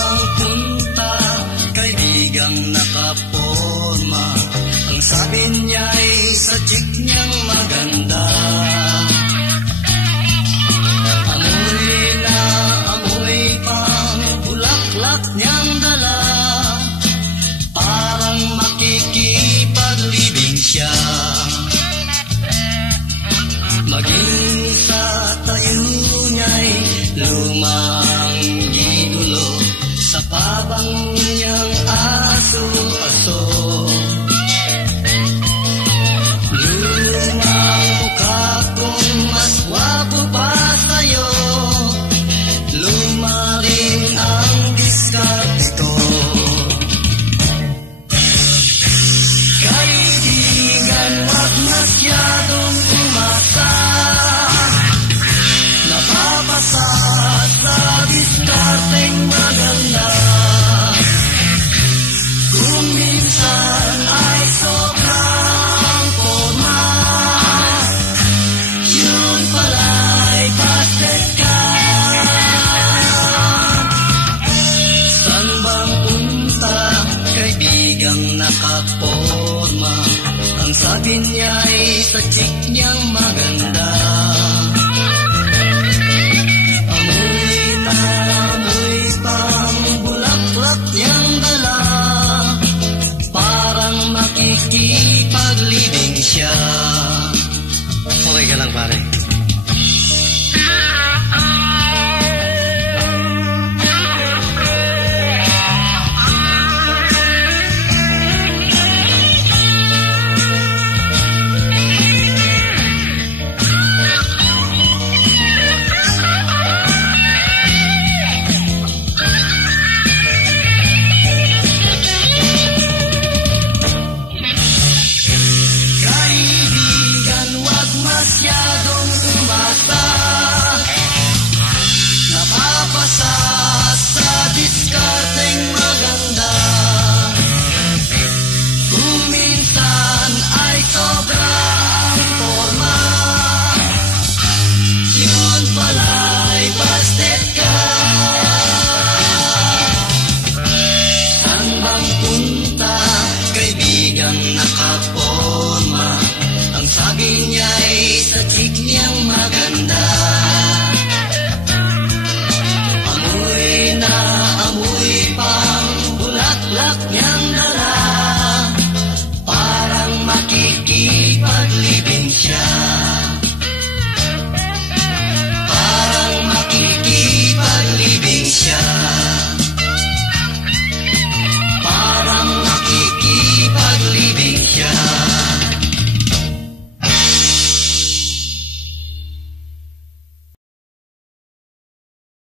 bang punta? Kaibigang nakaporma. Ang sabi niya'y sa chick niyang maganda. Amoy na amoy pang bulaklak niyang dala. Parang makikipaglibing siya. Maging sa tayo niya'y lumang gigulo. Sa pabango niyang aso-aso. Lumang mukha kong mas wapo pa sa'yo. Luma rin ang diskarte ko. Kaibigan, wag masyadong umasa. Napapasa sa diskarteng maganda. Kung minsan ay sobrang forma, yun pala'y basket ka. San bang punta? Kaibigang nakaporma. Ang sabi niya'y sa chick niyang maganda.